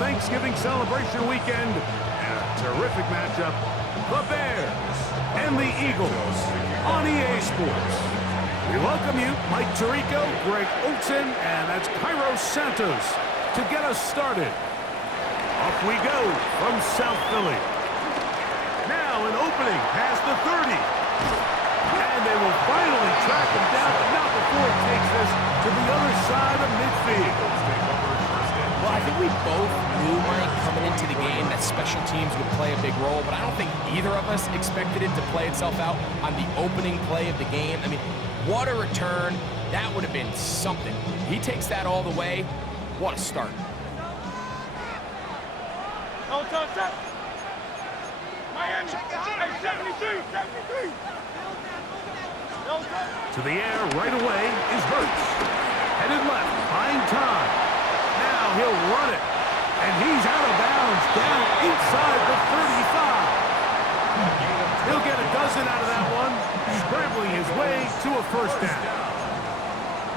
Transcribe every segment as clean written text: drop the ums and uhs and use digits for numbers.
Thanksgiving celebration weekend and a terrific matchup. The Bears and the Eagles on EA Sports. We welcome you, Mike Tirico, Greg Olson, and that's Cairo Santos to get us started. Off we go from South Philly. Now an opening past the 30. And they will finally track him down, but not before he takes this to the other side of midfield. Well, I think we both knew, Mike, coming into the game that special teams would play a big role, but I don't think either of us expected it to play itself out on the opening play of the game. I mean, what a return. That would have been something. He takes that all the way. What a start. No touch. Miami, 73. To the air right away is Hurts. Headed left, buying time. Now he'll run it. And he's out of bounds down inside the 35. He'll get a dozen out of that one, scrambling his way to a first down.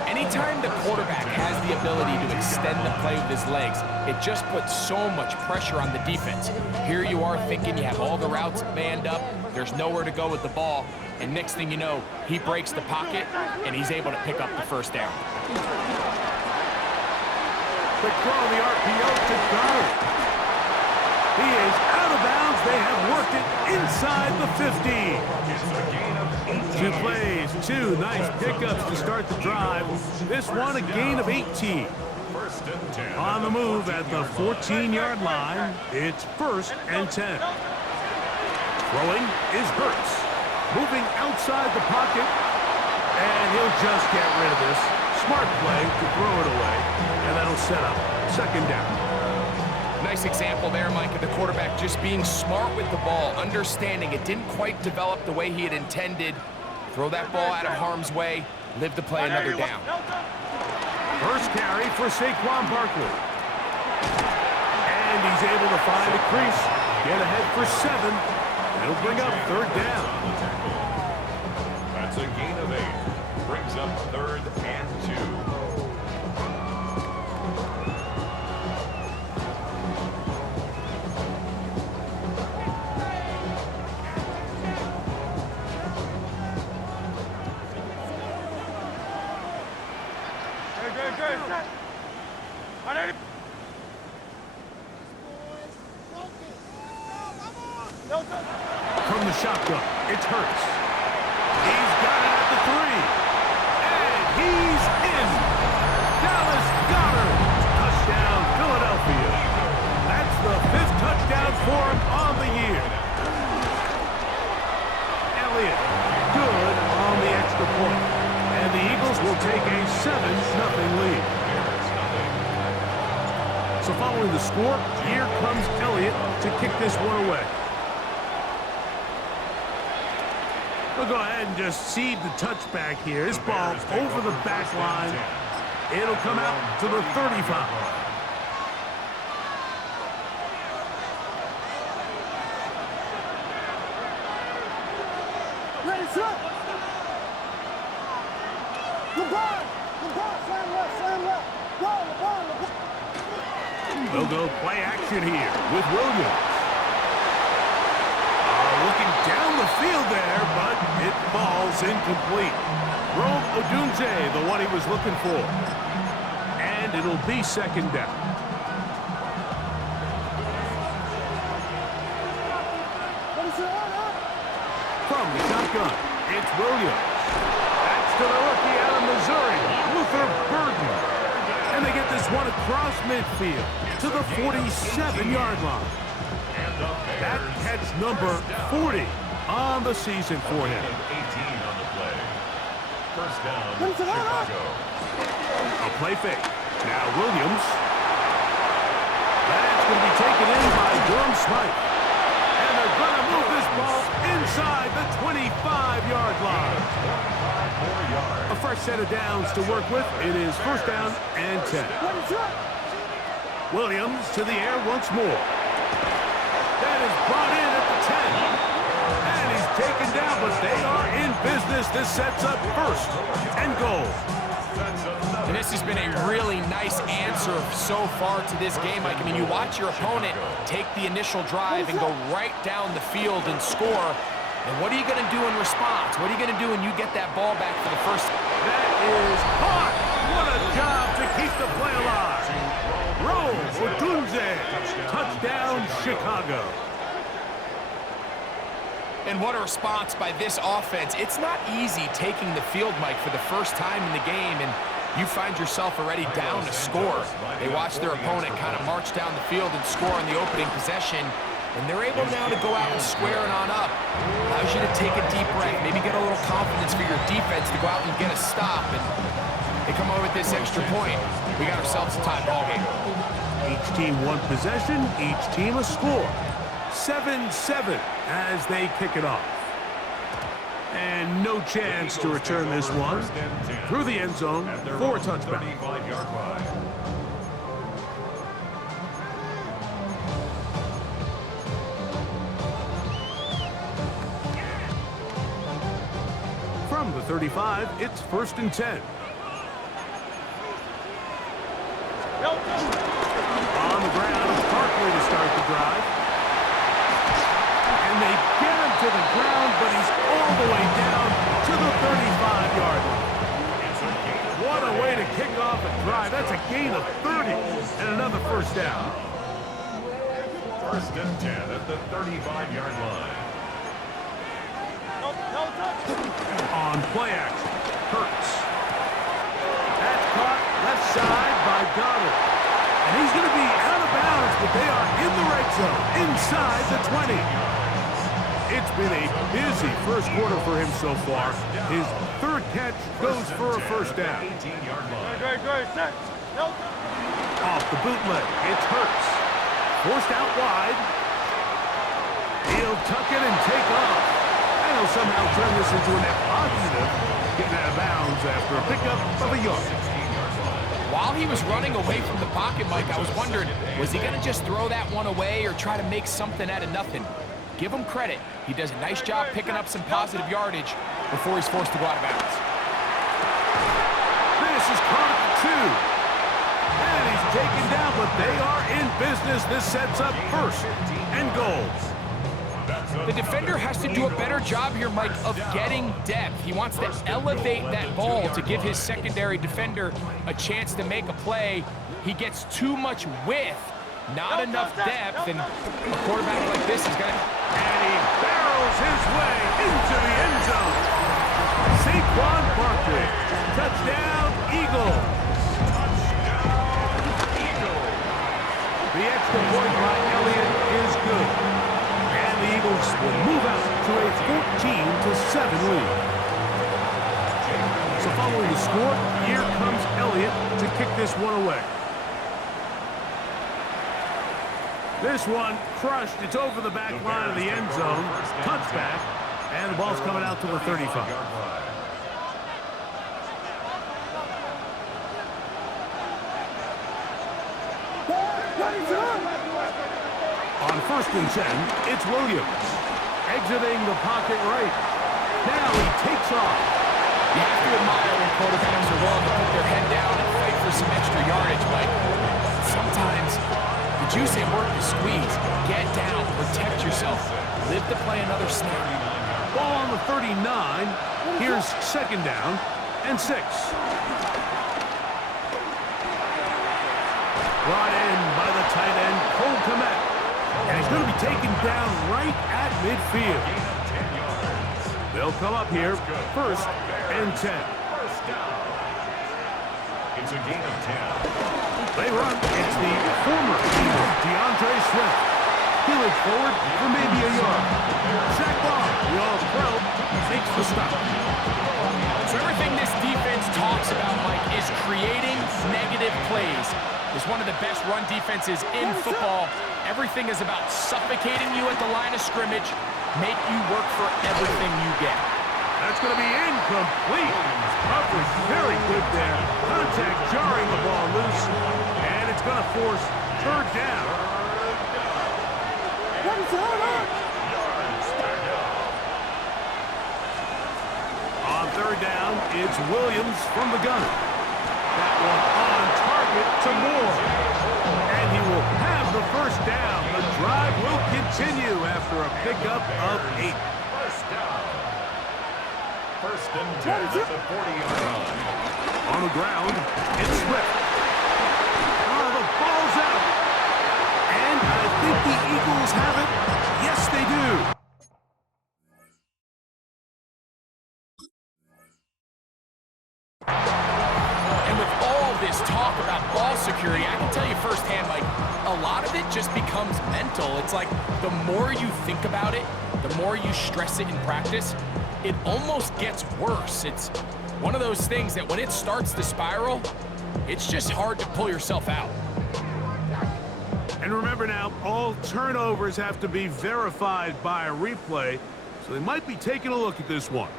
Anytime the quarterback has the ability to extend the play with his legs, it just puts so much pressure on the defense. Here you are thinking you have all the routes manned up, there's nowhere to go with the ball, and next thing you know, he breaks the pocket, and he's able to pick up the first down. Quick throw on the RPO to Goddard. He is out of bounds. They have worked it inside the 50. 2 plays, 2 nice pickups to start the drive. This one a gain of 18. On the move at the 14-yard line, it's 1st and 10. Throwing is Hurts. Moving outside the pocket, and he'll just get rid of this. Smart play to throw it away, and that'll set up 2nd down. Nice example there, Mike, of the quarterback just being smart with the ball, understanding it didn't quite develop the way he had intended. Throw that ball out of harm's way, live to play another down. First carry for Saquon Barkley. And he's able to find a crease, get ahead for 7. That'll bring up 3rd down. That's a gain of 8. Brings up 3rd and 2. From the shotgun, it's Hurts. He's got it at the 3. And he's in. Dallas Goddard. Touchdown, Philadelphia. That's the 5th touchdown for him on the year. Elliott, good on the extra point. And the Eagles will take a 7-0 lead. So following the score, here comes Elliott to kick this one away. We'll go ahead and just cede the touchback here. This ball over the back line. It'll come out to the 35. Ready, set. LeBron, slam left. LeBron. We'll go play action here with Williams. Looking down the field there, but it falls incomplete. Rome Odunze, the one he was looking for. And it'll be 2nd down. From the shotgun, it's Williams. That's to the rookie out of Missouri, Luther Burden. And they get this one across midfield to the 47-yard line. That catch number 40 on the season for him. 18 on the play. First down, Chicago. A play fake. Now Williams. That's going to be taken in by Durham Smythe. And they're going to move this ball inside the 25-yard line. A fresh set of downs to work with. It is 1st down and 10. Williams to the air once more. That is brought in at the 10. And he's taken down, but they are in business. This sets up 1st and goal. And this has been a really nice answer so far to this game, Mike. I mean, you watch your opponent take the initial drive and go right down the field and score. And what are you going to do in response? What are you going to do when you get that ball back for the first? That is hot. What a job to keep the play alive. Roll for Dunze. Touchdown, Chicago. And what a response by this offense. It's not easy taking the field, Mike, for the first time in the game, and you find yourself already down to score. They watch their opponent kind of march down the field and score on the opening possession, and they're able now to go out and square it on up. Allows you to take a deep breath, maybe get a little confidence for your defense to go out and get a stop, and they come over with this extra point. We got ourselves a tie ball game. Each team one possession, each team a score. 7-7 as they kick it off. And no chance to return this one through the end zone for a touchback. From the 35, it's 1st and 10. On the ground, it's Barkley to start the drive. And they get him to the ground, but he's all the way down to the 35-yard line. What a way to kick off a drive. That's a gain of 30 and another first down. 1st and 10 at the 35-yard line. On play action, Hurts. That's caught left side by Goddard. And he's going to be out of bounds, but they are in the red zone, inside the 20. It's been a busy first quarter for him so far. His 3rd catch goes for a first down. Off the bootleg, it's Hurts. Forced out wide. He'll tuck it and take off. And he'll somehow turn this into a net positive, getting out of bounds after a pickup of a yard. While he was running away from the pocket, Mike, I was wondering, was he going to just throw that one away or try to make something out of nothing? Give him credit. He does a nice job picking up some positive yardage before he's forced to go out of bounds. This is caught at the 2. And he's taken down, but they are in business. This sets up 1st and goal. The defender has to do a better job here, Mike, of getting depth. He wants to elevate that ball to give his secondary defender a chance to make a play. He gets too much width, not enough depth, and a quarterback like this is going to... And he barrels his way into the end zone. Saquon Barkley. Touchdown, Eagles. The extra point by Elliott is good. And the Eagles will move out to a 14-7 lead. So following the score, here comes Elliott to kick this one away. This one crushed. It's over the back line of the end zone. Touchback. And the ball's coming out to the 35. On 1st and 10, it's Williams. Exiting the pocket right. Now he takes off. You have to admire when quarterbacks are willing to put their head down and fight for some extra yardage, Mike. Sometimes the juice ain't worth the squeeze. Get down, protect yourself, live to play another snap. Ball on the 39. Here's 2nd down and 6. Brought in by the tight end, Cole Kmet. And he's going to be taken down right at midfield. They'll come up here, 1st and 10. It's a gain of 10. They run. It's the former Eagle, DeAndre Swift. He leads forward for maybe a yard. Zach Ball, the All-Pro, makes the stop. So everything this defense talks about, Mike, is creating negative plays. It's one of the best run defenses in football. Everything is about suffocating you at the line of scrimmage, make you work for everything you get. That's going to be incomplete. Coverage very good there. Contact jarring the ball loose. And it's going to force 3rd down. On 3rd down, it's Williams from the gun. That one on target to Moore. And he will have the first down. The drive will continue after a pickup of 8. First down. First and 10 at the 40-yard line. On the ground, it's Swift. Oh, the ball's out. And I think the Eagles have it. Yes, they do. And with all this talk about ball security, I can tell you firsthand, Mike, a lot of it just becomes mental. It's like the more you think about it, the more you stress it in practice, it almost gets worse. It's one of those things that when it starts to spiral, it's just hard to pull yourself out. And remember now, all turnovers have to be verified by a replay, so they might be taking a look at this one.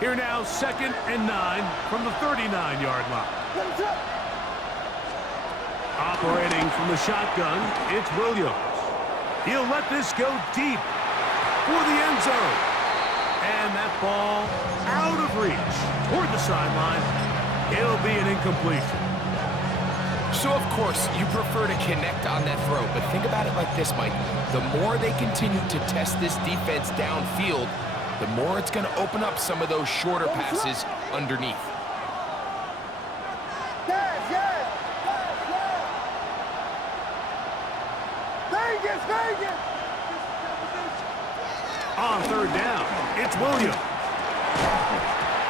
Here now, 2nd and 9 from the 39-yard line. Operating from the shotgun, it's Williams. He'll let this go deep for the end zone. And that ball out of reach toward the sideline. It'll be an incompletion. So, of course, you prefer to connect on that throw, but think about it like this, Mike. The more they continue to test this defense downfield, the more it's going to open up some of those shorter passes underneath. On 3rd down, it's Williams.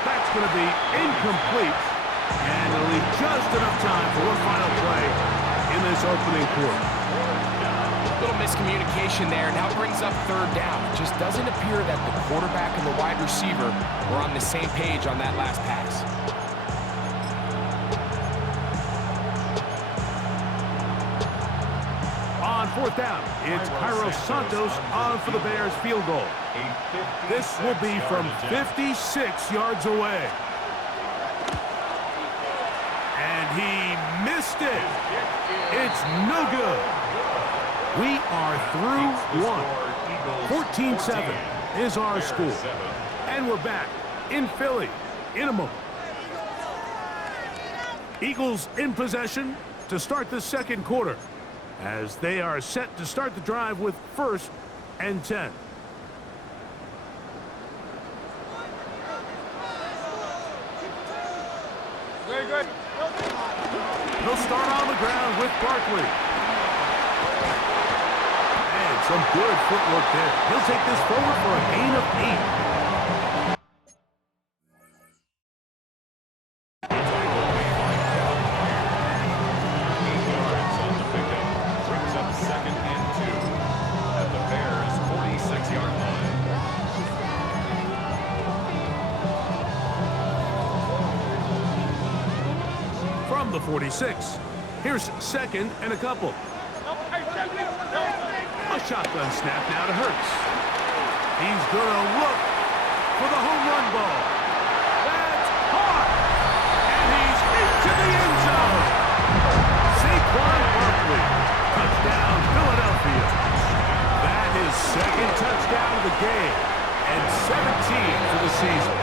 That's going to be incomplete, and it'll leave just enough time for one final play in this opening quarter. Little miscommunication there, now brings up 3rd down. It just doesn't appear that the quarterback and the wide receiver were on the same page on that last pass. On 4th down, it's Cairo Santos on for the Bears field goal. This will be from 56 yards away. And he missed it. It's no good. We are through one. 14-7 is our score. And we're back in Philly in a moment. Eagles in possession to start the second quarter, as they are set to start the drive with 1st and 10. Very good. He'll start on the ground with Barkley. And some good footwork there. He'll take this forward for a gain of 8. From the 46, here's 2nd and a couple. A shotgun snap now to Hurts. He's gonna look for the home run ball. That's caught, and he's into the end zone. Saquon Barkley, touchdown Philadelphia. That is 2nd touchdown of the game, and 17 for the season.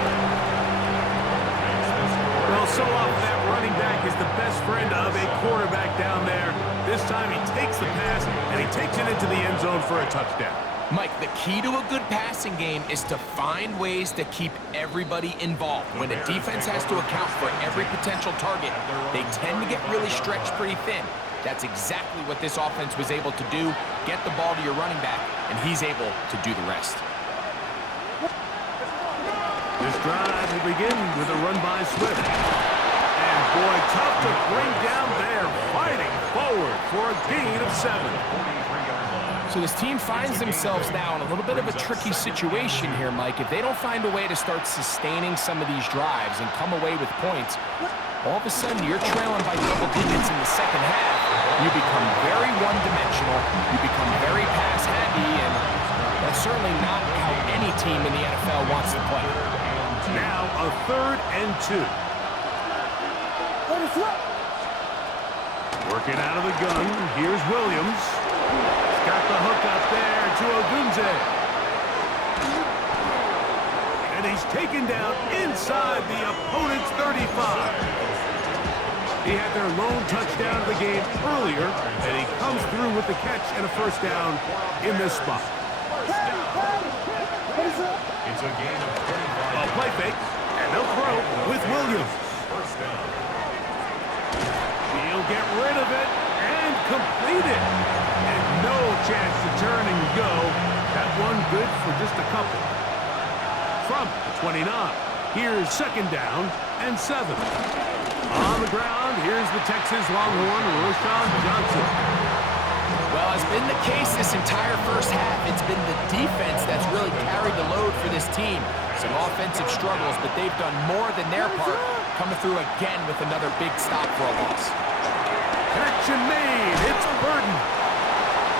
Well, so often that running back is the best friend of a quarterback down there. This time he takes the pass, and he takes it into the end zone for a touchdown. Mike, the key to a good passing game is to find ways to keep everybody involved. When a defense has to account for every potential target, they tend to get really stretched pretty thin. That's exactly what this offense was able to do. Get the ball to your running back, and he's able to do the rest. This drive will begin with a run by Swift. And boy, tough to bring down there, fighting forward for a gain of 7. So this team finds themselves now in a little bit of a tricky situation here, Mike. If they don't find a way to start sustaining some of these drives and come away with points, all of a sudden you're trailing by double digits in the second half. You become very one-dimensional. You become very pass-heavy, and that's certainly not how any team in the NFL wants to play. Now a 3rd and 2. Working out of the gun, here's Williams. He's got the hook up there to Ogunze. And he's taken down inside the opponent's 35. He had their lone touchdown of the game earlier, and he comes through with the catch and a first down in this spot. It's a gain of 25. A play fake, and they'll throw with Williams. First down. He'll get rid of it and complete it. And no chance to turn and go. That one good for just a couple. From the 29, here's second down and 7. On the ground, here's the Texas Longhorn, Roschon Johnson. Well, as been the case this entire first half, it's been the defense that's really carried the load for this team. Some offensive struggles, but they've done more than their part, coming through again with another big stop for a loss. Connection made. It's Burton.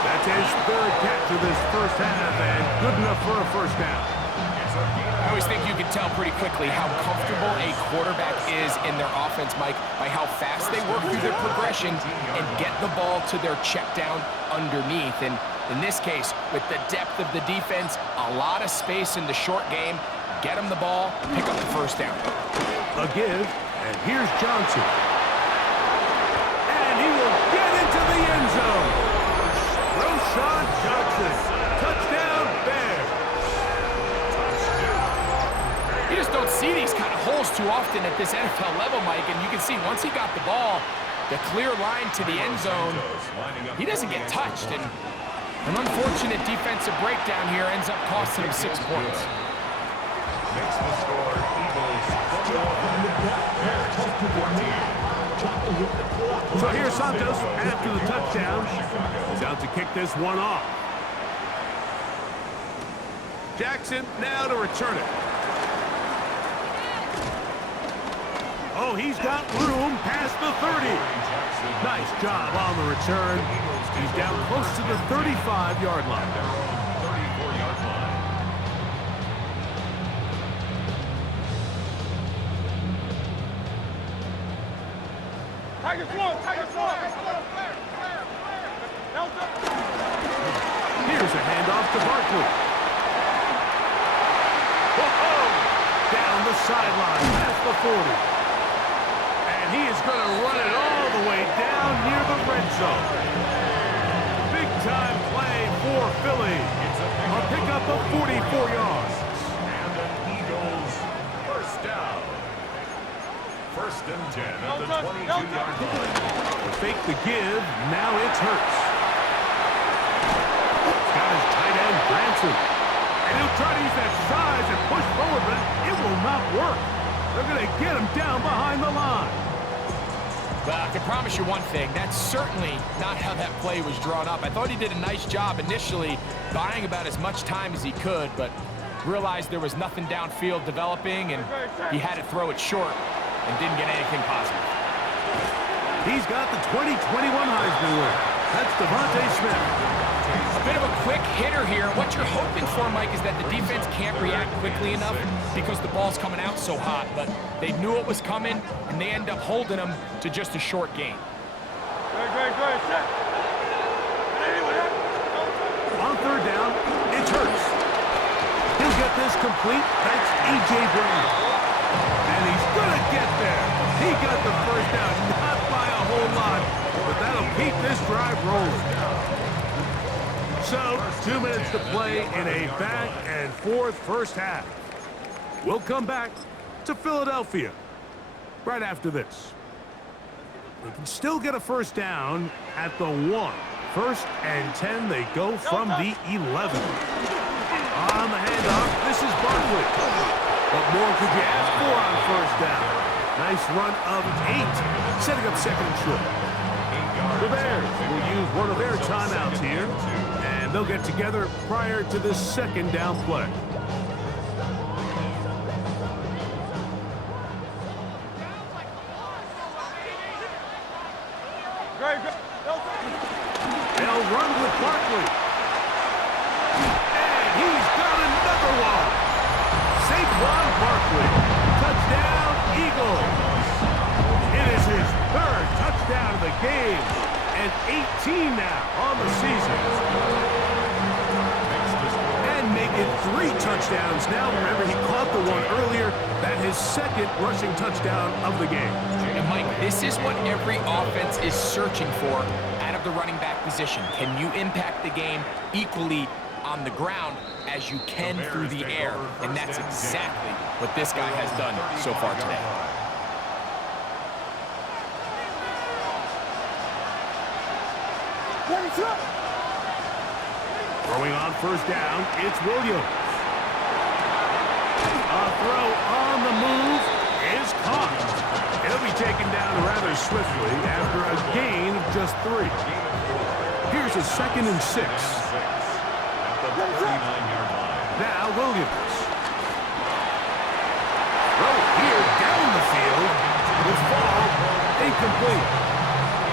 That's his third catch of this first half, and good enough for a first down. I always think you can tell pretty quickly how comfortable a quarterback is in their offense, Mike, by how fast they work through their progression and get the ball to their check down underneath. And in this case, with the depth of the defense, a lot of space in the short game, get them the ball, pick up the first down. A give, and here's Johnson. And he will get into the end zone. Roschon Johnson, touchdown Bears. You just don't see these kind of holes too often at this NFL level, Mike, and you can see once he got the ball, the clear line to the end zone, he doesn't get touched, and an unfortunate defensive breakdown here ends up costing him 6 points. Makes the score Eagles 14. So here's Santos after the touchdown. He's out to kick this one off. Jackson now to return it. Oh, he's got room past the 30. Nice job on the return. He's down close to the 35-yard line. 34-yard line. Tigers one, Tigers one. Here's a handoff to Barkley. Whoa! Down the sideline, past the 40. And he is going to run it all the way down near the red zone. Big-time play for Philly. A pickup of 44 yards. And an Eagles first down. First and 10 at the 22-yard line. Fake the give, now it's Hurts. He's got his tight end, Branson. And he'll try to use that size and push forward, but it will not work. They're going to get him down behind the line. Well, I can promise you one thing, that's certainly not how that play was drawn up. I thought he did a nice job initially buying about as much time as he could, but realized there was nothing downfield developing, and he had to throw it short and didn't get anything positive. He's got the 2021 Heisman winner. That's Devontae Smith. A bit of a quick hitter here. What you're hoping for, Mike, is that the defense can't react quickly enough because the ball's coming out so hot, but they knew it was coming, and they end up holding them to just a short game. Good. Set. On third down, it's Hurts. He'll get this complete. That's A.J. Brown. And he's going to get there. He got the first down, not by a whole lot, but that'll keep this drive rolling. So, 2 minutes to play in a back-and-forth first half. We'll come back to Philadelphia right after this. They can still get a first down at the 1. First and 10, they go from the 11. On the handoff, this is Barkley. What more could you ask for on first down? Nice run of 8, setting up second and short. The Bears will use one of their timeouts here, and they'll get together prior to this second down play. They'll run with Barkley. And he's got another one. Saquon Barkley. Touchdown, Eagles. It is his touchdown of the game, and 18 now on the season. And making 3 touchdowns now. Remember, he caught the one earlier. That his second rushing touchdown of the game. And Mike, this is what every offense is searching for out of the running back position. Can you impact the game equally on the ground as you can through the air? And that's exactly what this guy has done so far today. Throwing on first down, it's Williams. A throw on the move is caught. He'll be taken down rather swiftly after a gain of just 3. Here's a 2nd and 6. Now Williams. Throw here down the field. Will fall incomplete.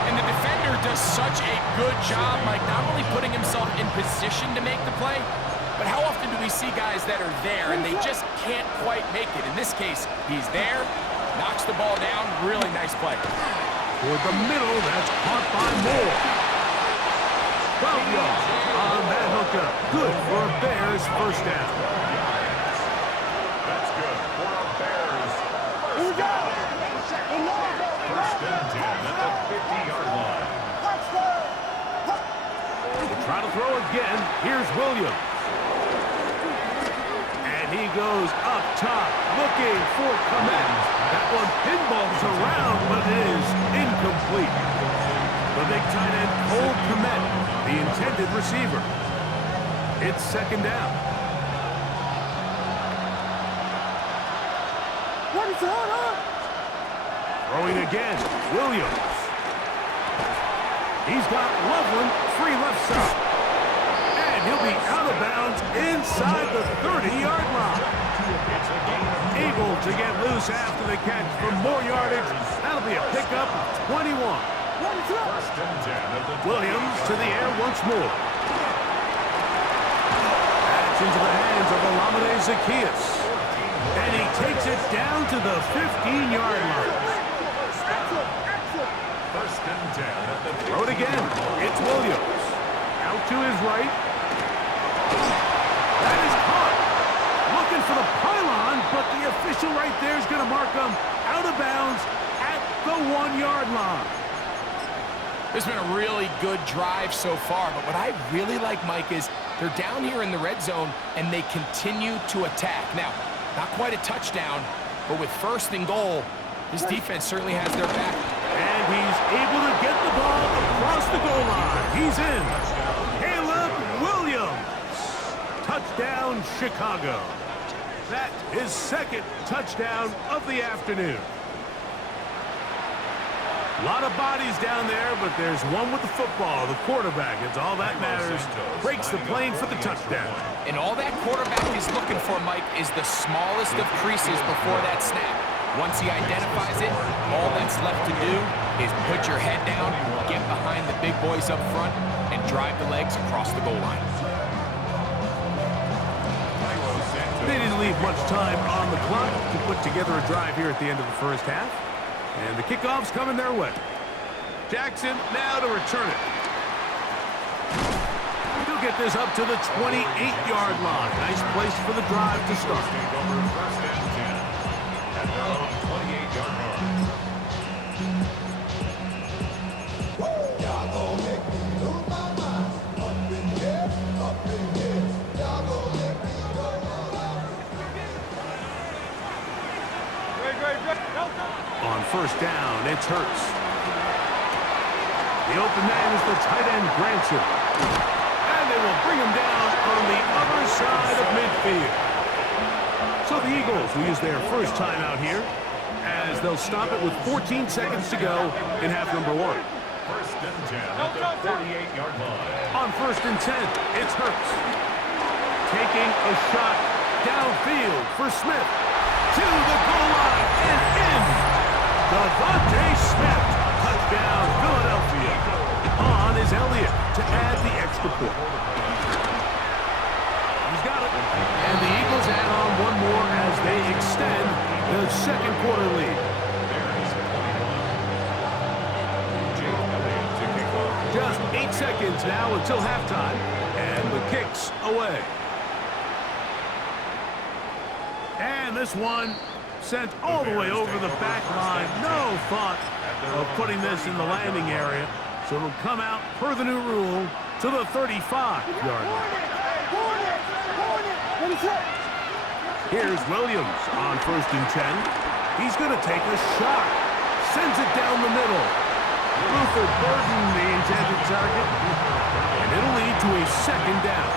And the defender does such a good job, like not only putting himself in position to make the play, but how often do we see guys that are there and they just can't quite make it? In this case, he's there, knocks the ball down, really nice play. Toward the middle, that's caught by Moore. 12 yards on that hookup. Good for a Bears first down. That's good for a Bears first down. First and 10 at the 50-yard line. We'll try to throw again. Here's Williams. And he goes up top, looking for Komet. That one pinballs around, but it is incomplete. The big tight end, Cole Komet, the intended receiver. It's 2nd down. Throwing again, Williams. He's got Loveland free left side. And he'll be out of bounds inside the 30-yard line. Able to get loose after the catch for more yardage. That'll be a pickup of 21. First and 10 at the Williams to the air once more. That's into the hands of Olamide Zaccheaus. And he takes it down to the 15-yard line. First and 10 at the 50. Throw it again. It's Williams. Out to his right. That is caught. Looking for the pylon, but the official right there is going to mark him out of bounds at the 1-yard line. It's been a really good drive so far, but what I really like, Mike, is they're down here in the red zone, and they continue to attack. Now, not quite a touchdown, but with 1st and goal, his defense certainly has their back. And he's able to get the ball across the goal line. He's in. Caleb Williams. Touchdown, Chicago. That is 2nd touchdown of the afternoon. A lot of bodies down there, but there's one with the football, the quarterback. It's all that matters. Breaks the plane for the touchdown. And all that quarterback is looking for, Mike, is the smallest of creases before that snap. Once he identifies it, all that's left to do is put your head down, get behind the big boys up front, and drive the legs across the goal line. They didn't leave much time on the clock to put together a drive here at the end of the first half. And the kickoff's coming their way. Jackson now to return it. He'll get this up to the 28-yard line. Nice place for the drive to start. First and 10 at their own 28-yard line. On first down, it's Hurts. The open man is the tight end, Granson. And they will bring him down on the other side of midfield. So the Eagles will use their first time out here as they'll stop it with 14 seconds to go in half number 1. First and 10 at the 48-yard line. On first and 10, it's Hurts. Taking a shot downfield for Smith. To the goal line and in. Devontae Smith. Touchdown, Philadelphia. On is Elliott to add the extra point. He's got it. And the Eagles add on one more as they extend the second quarter lead. seconds now until halftime, and the kick's away. And this one sent all the way over the back line. No thought of putting this in the landing area. So it'll come out, per the new rule, to the 35-yard line. Here's Williams on 1st and 10. He's going to take a shot. Sends it down the middle. Luther Burden, the intended target. And it'll lead to a 2nd down.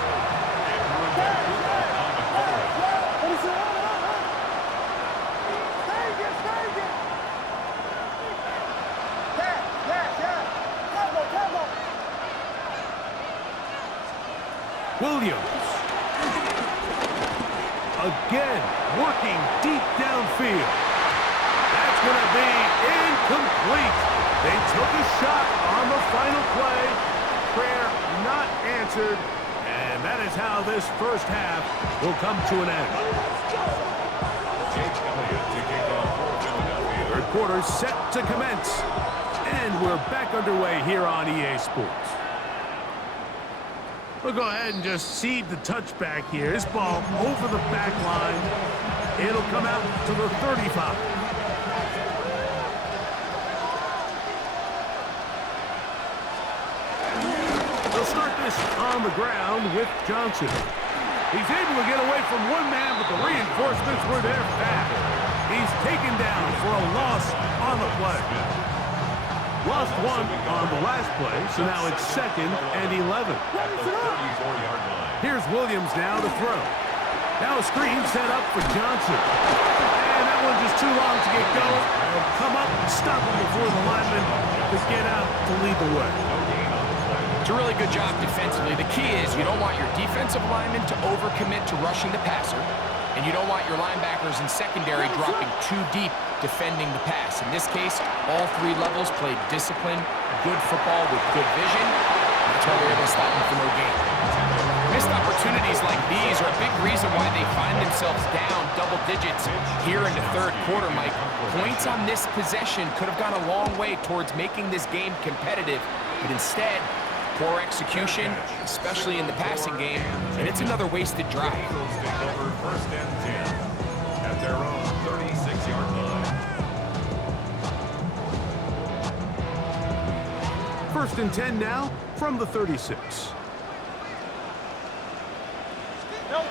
Williams. Again, working deep downfield. That's going to be incomplete. They took a shot on the final play. Prayer not answered. And that is how this first half will come to an end. Third quarter set to commence. And we're back underway here on EA Sports. We'll go ahead and just seed the touchback here. This ball over the back line. It'll come out to the 35. They'll start this on the ground with Johnson. He's able to get away from one man, but the reinforcements were there fast. He's taken down for a loss on the play. Lost one on the last play, so now it's 2nd and 11. Here's Williams now to throw. Now a screen set up for Johnson. And that one just too long to get going. They'll come up and stop him before the lineman to get out to lead the way. It's a really good job defensively. The key is you don't want your defensive linemen to overcommit to rushing the passer, and you don't want your linebackers in secondary dropping too deep defending the pass. In this case, all 3 levels played disciplined, good football with good vision. That's why they're able to stop them from no gain. Missed opportunities like these are a big reason why they find themselves down double digits here in the third quarter, Mike. Points on this possession could have gone a long way towards making this game competitive, but instead, poor execution, especially in the passing game, and it's another wasted drive. First and 10 at their own 36-yard line. 1st and 10 now from the 36. They'll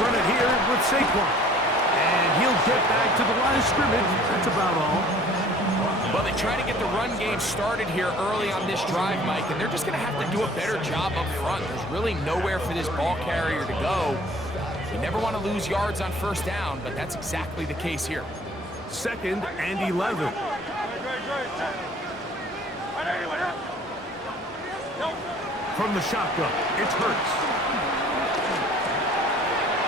run it here with Saquon. And he'll get back to the line of scrimmage. That's about all. Well, they try to get the run game started here early on this drive, Mike, and they're just going to have to do a better job up front. There's really nowhere for this ball carrier to go. You never want to lose yards on 1st down, but that's exactly the case here. 2nd and 11. From the shotgun, it's Hurts.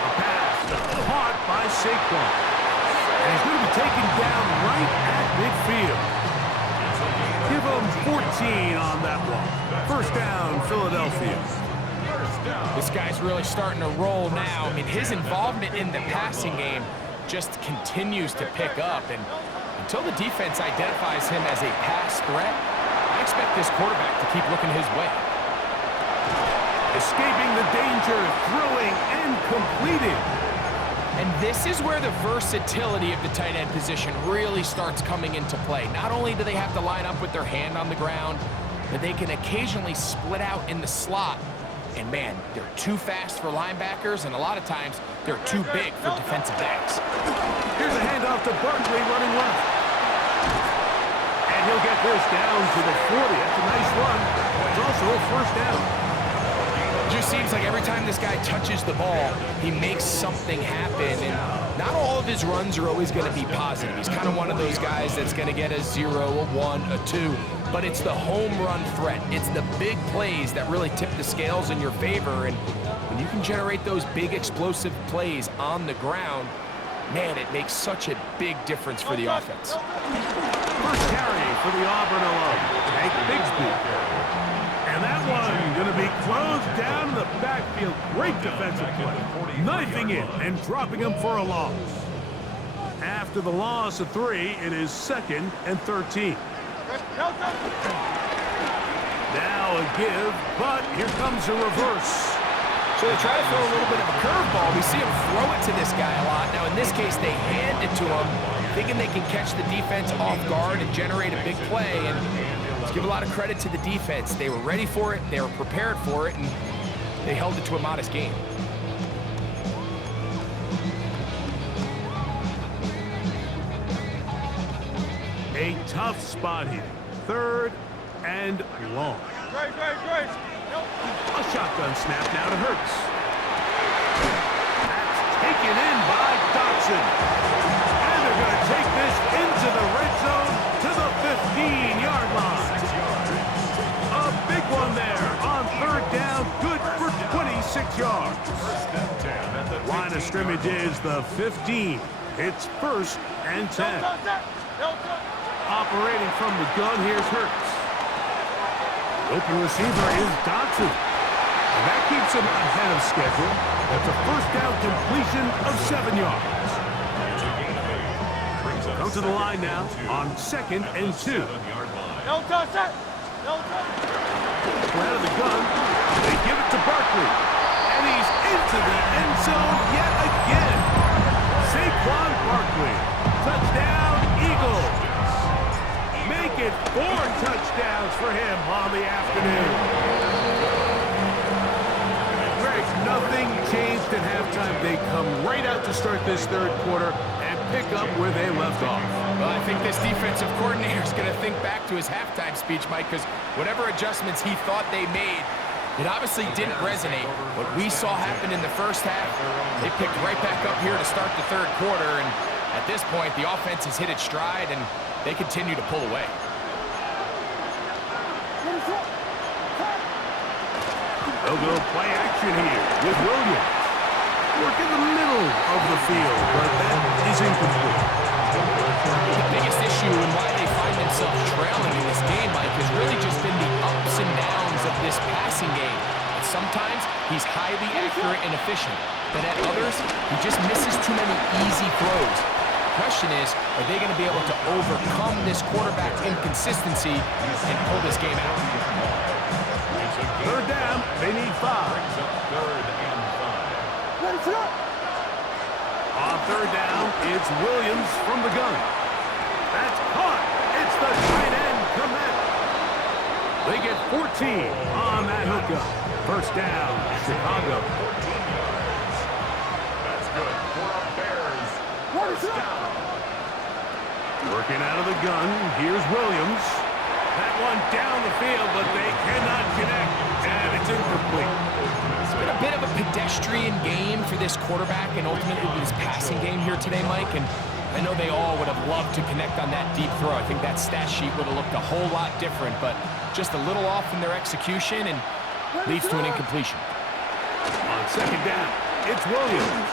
A pass caught by Saquon. And he's going to be taken down right at midfield. Give him 14 on that one. 1st down, Philadelphia. This guy's really starting to roll now. I mean, his involvement in the passing game just continues to pick up. And until the defense identifies him as a pass threat, I expect this quarterback to keep looking his way. Escaping the danger, throwing, and completing. And this is where the versatility of the tight end position really starts coming into play. Not only do they have to line up with their hand on the ground, but they can occasionally split out in the slot. And man, they're too fast for linebackers, and a lot of times they're too big for defensive backs. Here's a handoff to Barkley running left. And he'll get this down to the 40. That's a nice run. It's also a 1st down. It just seems like every time this guy touches the ball, he makes something happen. And not all of his runs are always going to be positive. He's kind of one of those guys that's going to get a 0, a 1, a 2. But it's the home run threat. It's the big plays that really tip the scales in your favor. And when you can generate those big explosive plays on the ground, man, it makes such a big difference for the offense. First carry for the Auburn alum, Hank Bigsby. And that one going to be closed down in the backfield. Great defensive play. Knifing it and dropping him for a loss. After the loss of 3, it is 2nd and 13. give, but here comes a reverse. So they try to throw a little bit of a curveball. We see them throw it to this guy a lot. Now, in this case, they hand it to him, thinking they can catch the defense off guard and generate a big play. And let's give a lot of credit to the defense. They were ready for it, they were prepared for it, and they held it to a modest game. A tough spot here. 3rd and long. Great. A shotgun snap now to Hurts. That's taken in by Dotson. And they're going to take this into the red zone to the 15-yard line. A big one there on 3rd down, good for 26 yards. Line of scrimmage is the 15. It's 1st and 10. Operating from the gun, here's Hurts. The open receiver is Dotson. And that keeps him ahead of schedule. That's a 1st down completion of 7 yards. Come to the line now on 2nd and 2. Don't touch that. Out of the gun, they give it to Barkley. And he's into the end zone yet again. Saquon Barkley. Touchdown, Eagles. Make it 4 touchdowns for him on the afternoon. Greg, nothing changed at halftime. They come right out to start this 3rd quarter and pick up where they left off. Well, I think this defensive coordinator is going to think back to his halftime speech, Mike, because whatever adjustments he thought they made, it obviously didn't resonate. What we saw happen in the 1st half, they picked right back up here to start the 3rd quarter, and at this point, the offense has hit its stride, and they continue to pull away. They'll go play action here with Williams. Work in the middle of the field, but that is incomplete. The biggest issue and why they find themselves trailing in this game, Mike, has really just been the ups and downs of this passing game. And sometimes he's highly accurate and efficient, but at others, he just misses too many easy throws. The question is, are they going to be able to overcome this quarterback inconsistency and pull this game out? 3rd down, they need 5. On 3rd down, it's Williams from the gun. That's caught. It's the tight end, Komet. They get 14 on that hookup. 1st down, Chicago. That's good for our Bears. 1st down. Working out of the gun, here's Williams. That one down the field, but they cannot connect, and it's incomplete. It's been a bit of a pedestrian game for this quarterback and ultimately this passing game here today, Mike, and I know they all would have loved to connect on that deep throw. I think that stat sheet would have looked a whole lot different, but just a little off in their execution and leads to an incompletion. On 2nd down, it's Williams.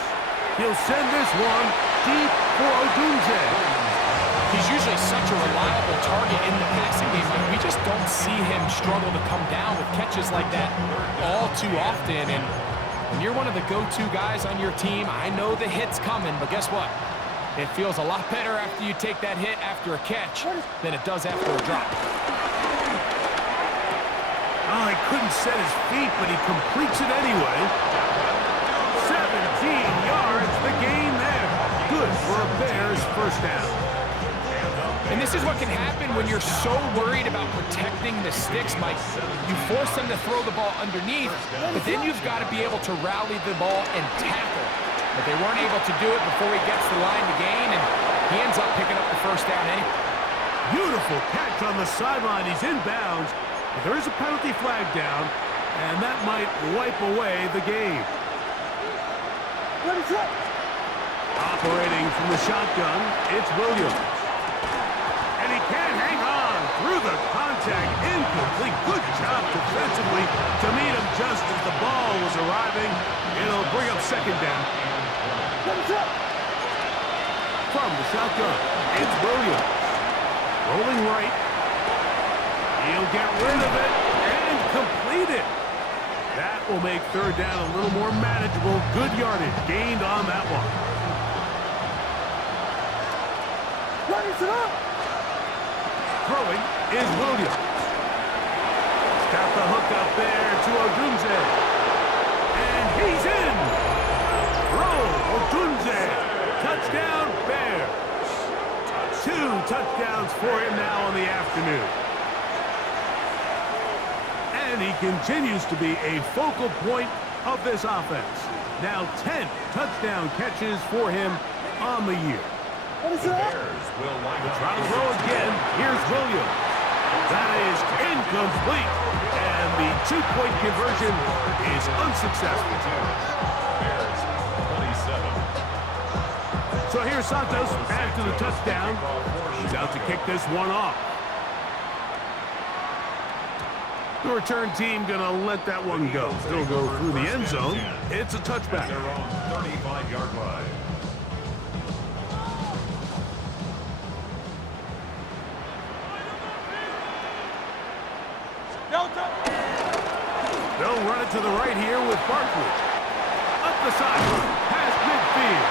He'll send this one deep for Odunze. He's usually such a reliable target in the passing game, but we just don't see him struggle to come down with catches like that all too often. And when you're one of the go-to guys on your team, I know the hit's coming, but guess what? It feels a lot better after you take that hit after a catch than it does after a drop. Oh, he couldn't set his feet, but he completes it anyway. 17 yards, the gain there. Good for a Bears 1st down. And this is what can happen when you're so worried about protecting the sticks, Mike. You force them to throw the ball underneath, but then you've got to be able to rally the ball and tackle. But they weren't able to do it before he gets the line to gain, and he ends up picking up the 1st down anyway. Beautiful catch on the sideline. He's inbounds. But there is a penalty flag down, and that might wipe away the game. Operating from the shotgun, it's Williams. And he can't hang on through the contact. Incomplete. Good job defensively to meet him just as the ball was arriving. It'll bring up 2nd down. From the shotgun, it's Williams. Rolling right. He'll get rid of it and complete it. That will make 3rd down a little more manageable. Good yardage gained on that one. Throwing is Williams. Got the hook He's in. Roll Otunze. Touchdown, Bears. 2 touchdowns for him now in the afternoon. And he continues to be a focal point of this offense. Now 10 touchdown catches for him on the year. The Bears will line up. Try to throw again. Here's Williams. That is incomplete. And the 2-point conversion is unsuccessful. Bears 27. So here's Santos after the touchdown. He's out to kick this one off. The return team going to let that one go. Still go through the end zone. It's a touchback. Their own 35-yard line. They'll run it to the right here with Barkley. Up the sideline, past midfield.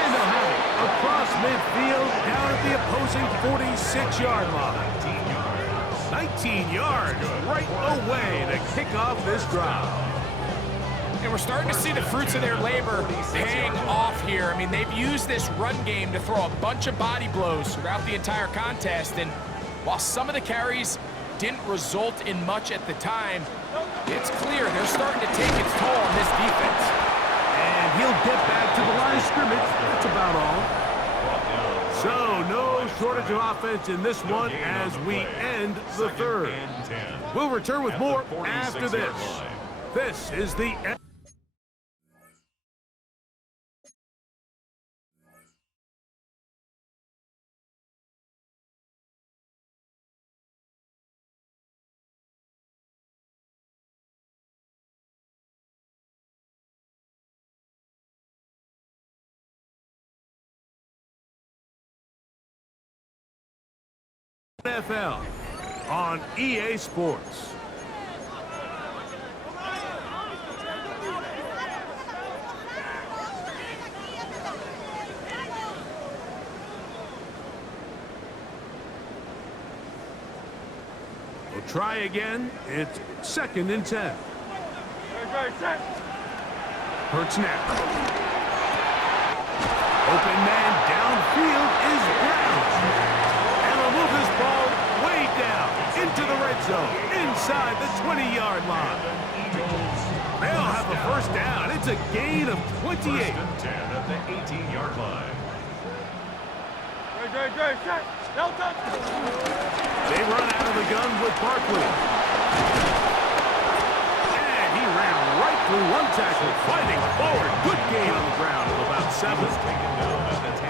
And they'll have it across midfield down at the opposing 46-yard line. 19 yards right away to kick off this drive. And we're starting to see the fruits of their labor paying off here. I mean, they've used this run game to throw a bunch of body blows throughout the entire contest. And while some of the carries didn't result in much at the time, it's clear they're starting to take its toll on this defense. And he'll get back to the line of scrimmage. That's about all. So, no shortage of offense in this one as we end the third. We'll return with more after this. This is the NFL on EA Sports. We'll try again. It's 2nd and 10. Hurts now. Open man downfield is Brown. And they'll move this ball way down into the red zone, inside the 20-yard line. They'll have a first down. It's a gain of 28. 1st and 10 at the 18-yard line. They run out of the gun with Barkley. And he ran right through one tackle, fighting forward. Good gain on the ground of about 7.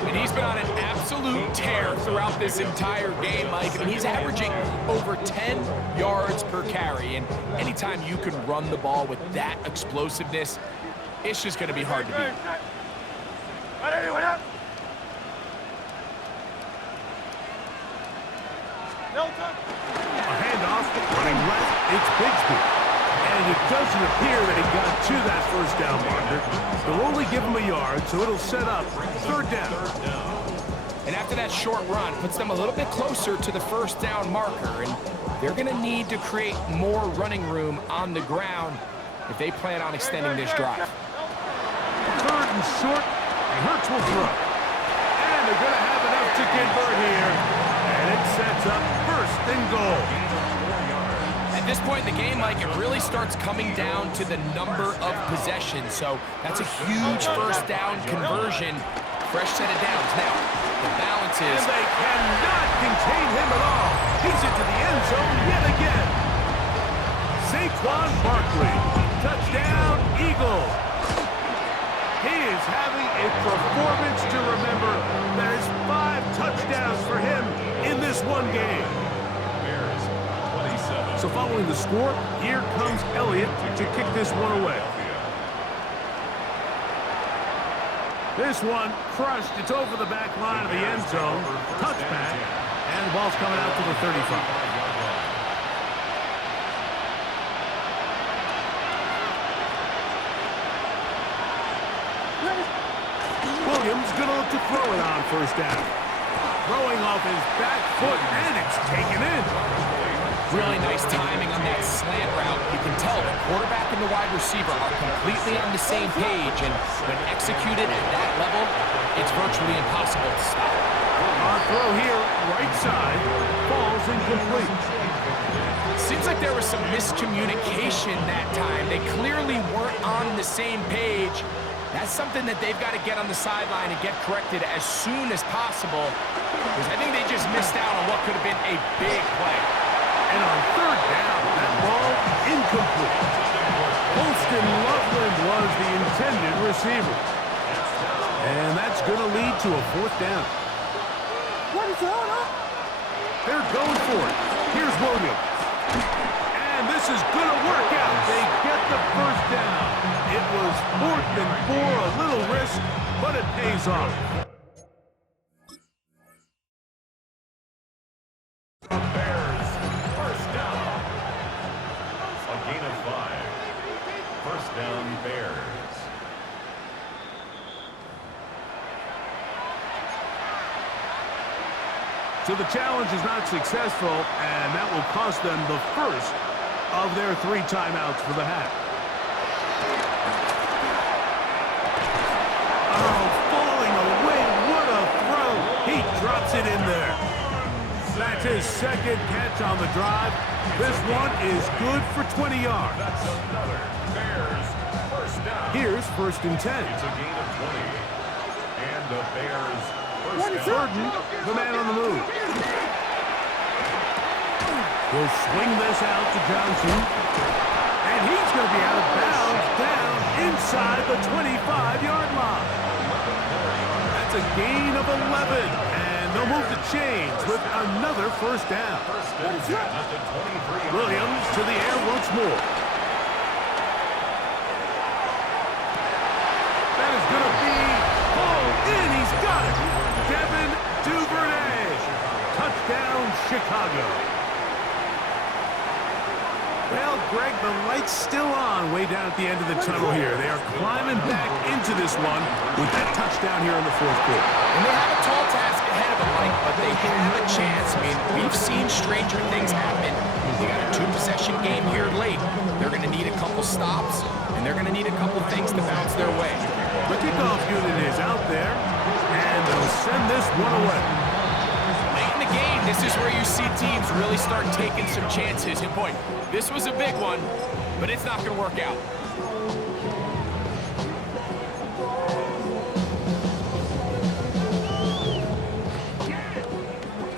And he's been on an absolute tear throughout this entire game, Mike. I mean, he's averaging over 10 yards per carry. And anytime you can run the ball with that explosiveness, it's just going to be hard to beat. A handoff, running left, it's Bigsby. And it doesn't appear that he got to that first down marker. They'll only give him a yard, so it'll set up 3rd down. And after that short run, puts them a little bit closer to the first down marker. And they're going to need to create more running room on the ground if they plan on extending this drive. 3rd and short, and Hurts will throw. And they're going to have enough to convert here. And it sets up 1st and goal. At this point in the game, Mike, it really starts coming down to the number of possessions. So that's a huge first down conversion. Fresh set of downs. Now, the balance is... And they cannot contain him at all. He's into the end zone yet again. Saquon Barkley. Touchdown, Eagles. He is having a performance to remember. That is 5 touchdowns for him in this one game. Bears 27. So following the score, here comes Elliott to kick this one away. This one crushed. It's over the back line of the end zone. Touchback. And the ball's coming out to the 35. Williams going to look to throw it on first down. Throwing off his back foot, and it's taken in. Really nice timing on that slant route. You can tell the quarterback and the wide receiver are completely on the same page, and when executed at that level, it's virtually impossible to stop. On throw here, right side, falls incomplete. Seems like there was some miscommunication that time. They clearly weren't on the same page. That's something that they've got to get on the sideline and get corrected as soon as possible, because I think they just missed out on what could have been a big play. And on third down, that ball incomplete. Holston Loveland was the intended receiver. And that's going to lead to a fourth down. What is going on? They're going for it. Here's Williams. And this is going to work out. They get the first down. It was 4th and 4, a little risk, but it pays off. The Bears, first down. A gain of 5. First down, Bears. So the challenge is not successful, and that will cost them the first of their 3 timeouts for the half. Oh, falling away, what a throw. He drops it in there. That's his second catch on the drive. This one is good for 20 yards. That's another Bears first down. Here's 1st and 10. It's a gain of 20. And the Bears first down. Burton, the man on the move. He'll swing this out to Johnson. And he's going to be out of bounds down inside the 25-yard line. That's a gain of 11. And they'll move the chains with another first down. First and 10 at the 23. Williams to the air once more. That is going to be pulled in. He's got it. Devin Duvernay. Touchdown, Chicago. Well, Greg, the light's still on way down at the end of the tunnel here. They are climbing back into this one with that touchdown here in the 4th quarter. And they have a tall task ahead of them, Mike, but they have a chance. I mean, we've seen stranger things happen. They got a 2-possession game here late. They're going to need a couple stops, and they're going to need a couple things to bounce their way. The kickoff unit is out there, and they'll send this one away. Late in the game, this is where you see teams really start taking some chances. And boy, this was a big one, but it's not going to work out.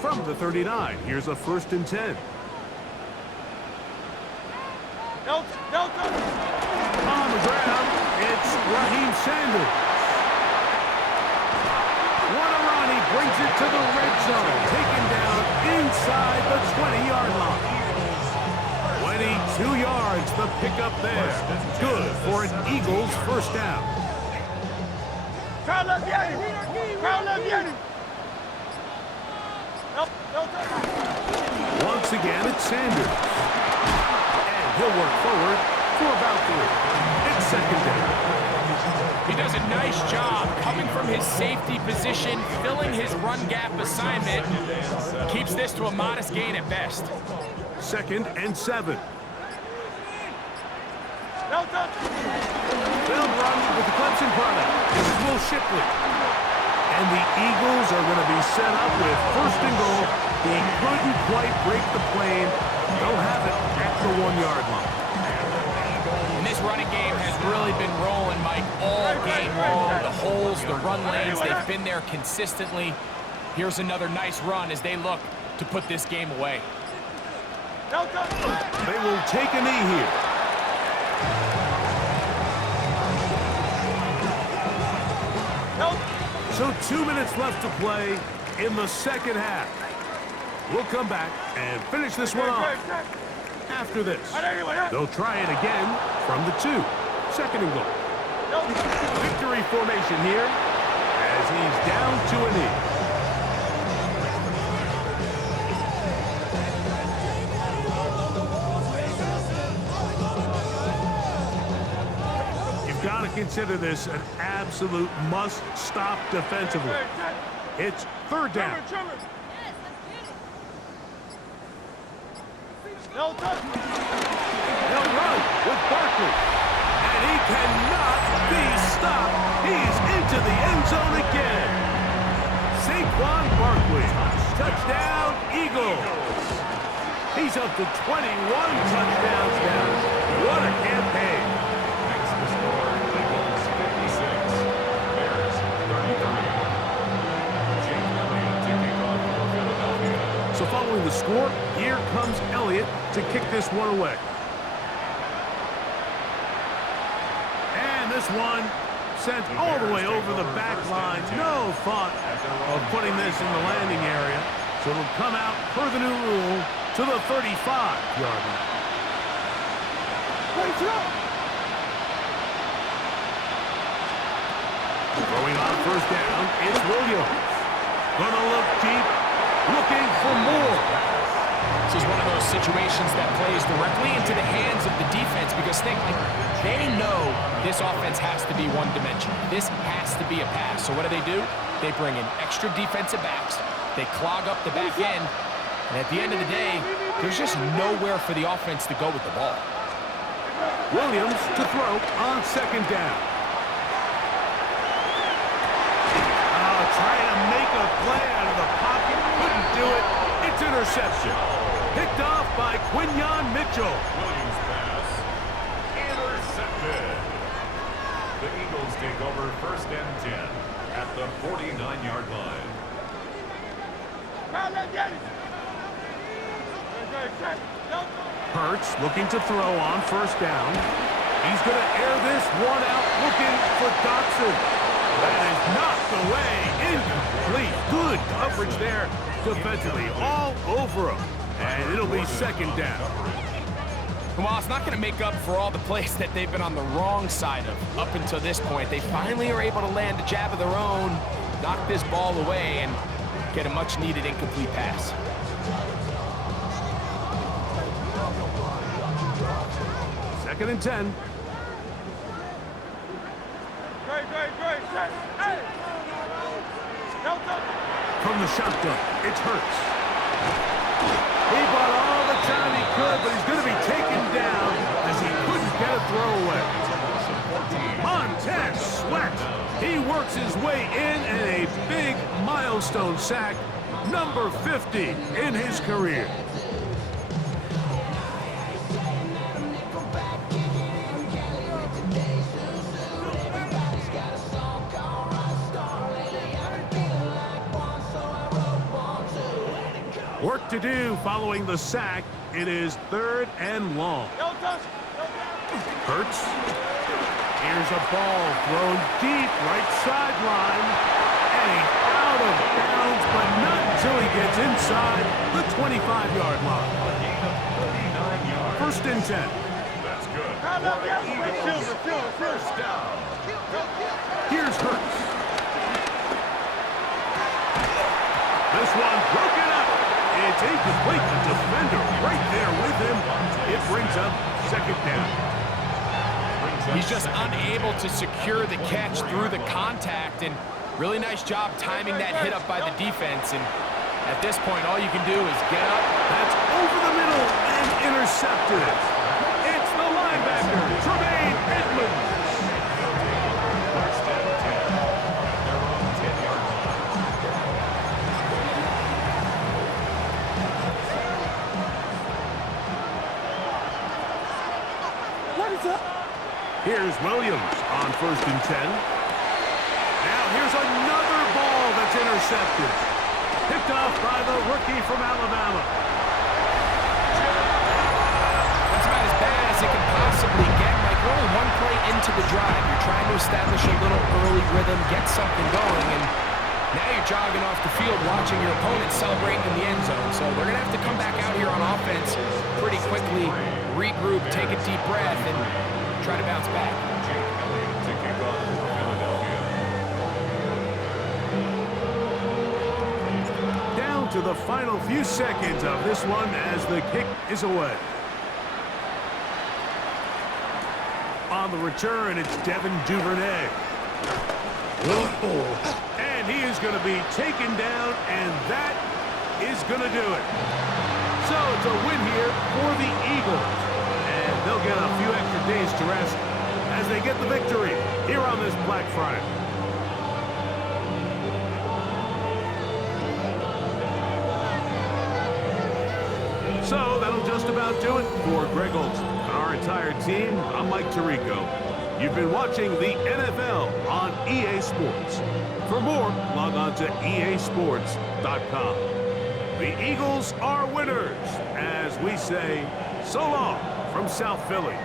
From the 39, here's a 1st and 10. No. On the ground, it's Raheem Sanders. Ronnie brings it to the red zone, taken down inside the 20-yard line. 22 yards, the pickup there. Good for an Eagles first down. Crowd left Yanni. Crowd left Yanni. No. Once again, it's Sanders. And he'll work forward for about 3. It's 2nd down. He does a nice job coming from his safety position, filling his run gap assignment. Keeps this to a modest gain at best. 2nd and 7. No touch. They'll run with the Clemson product. This is Will Shipley. And the Eagles are going to be set up with 1st and goal. He couldn't quite break the plane. They'll have it at the 1-yard line. And this running game has really been rolling, Mike, all game long. The holes, the run lanes, they've been there consistently. Here's another nice run as they look to put this game away. No touch. They will take a knee here. No. So 2 minutes left to play in the 2nd half. We'll come back and finish this one off after this. They'll try it again from the 2. 2nd and goal. Victory formation here as he's down to a knee. You've got to consider this an absolute must-stop defensively. It's 3rd down. No touch. They'll run with Barkley. quickly. Touchdown, Eagles. He's up to 21 touchdowns now. What a campaign. Makes the score Eagles 56, Bears 33. Jake Elliott to kick off for Philadelphia. So following the score, here comes Elliott to kick this one away. And this one sent all the way over the back line. No thought of putting this in the landing area. So it'll come out per the new rule to the 35-yard line. Throwing on first down, it's Williams. Gonna look deep, looking for more. This is one of those situations that plays directly into the hands of the defense because they know this offense has to be one-dimensional. This has to be a pass. So what do? They bring in extra defensive backs. They clog up the back end. And at the end of the day, there's just nowhere for the offense to go with the ball. Williams to throw on second down. Trying to make a play out of the pocket. Couldn't do it. It's interception. Picked off by Quinyon Mitchell. Williams pass intercepted. The Eagles take over first and 10 at the 49-yard line. Hurts looking to throw on first down. He's going to air this one out looking for Dotson. That is knocked away. Incomplete. Good coverage there defensively. All over him. And it'll be second down. Well, it's not going to make up for all the plays that they've been on the wrong side of up until this point. They finally are able to land a jab of their own, knock this ball away, and get a much-needed incomplete pass. Second and 10. From the shotgun, it's Hurts. He bought all the time he could, but he's going to be taken down as he couldn't get a throwaway. Montez Sweat. He works his way in and a big milestone sack, number 50 in his career. Work to do following the sack. It is third and long. Hurts. Here's a ball thrown deep right sideline. And he's out of bounds, but not until he gets inside the 25-yard line. First and 10. That's good. First down. Here's Hurts. This one broken up. It's incomplete. The defender right there with him. It brings up second down. He's just unable to secure the catch through the contact, and really nice job timing that hit up by the defense. And at this point, all you can do is get up. That's over the middle and intercepted. It's the linebacker, Tremaine Edmonds. First and 10. Their own 10-yard line. What is up? Here's Williams on first and 10. Now here's another ball that's intercepted. Picked off by the rookie from Alabama. That's about as bad as it can possibly get. Like, we're only one play into the drive. You're trying to establish a little early rhythm, get something going, and now you're jogging off the field watching your opponent celebrating in the end zone. So they're going to have to come back out here on offense pretty quickly, regroup, take a deep breath, and try to bounce back. Jake Elliott to kick off for Philadelphia. Down to the final few seconds of this one as the kick is away. On the return, it's Devin Duvernay. And he is going to be taken down, and that is going to do it. So it's a win here for the Eagles. And they'll get a few extra days to rest as they get the victory here on this Black Friday. just about do it for Greg Olson and our entire team. I'm Mike Tirico. You've been watching the NFL on EA Sports. For more, log on to easports.com. The Eagles are winners, as we say, so long from South Philly.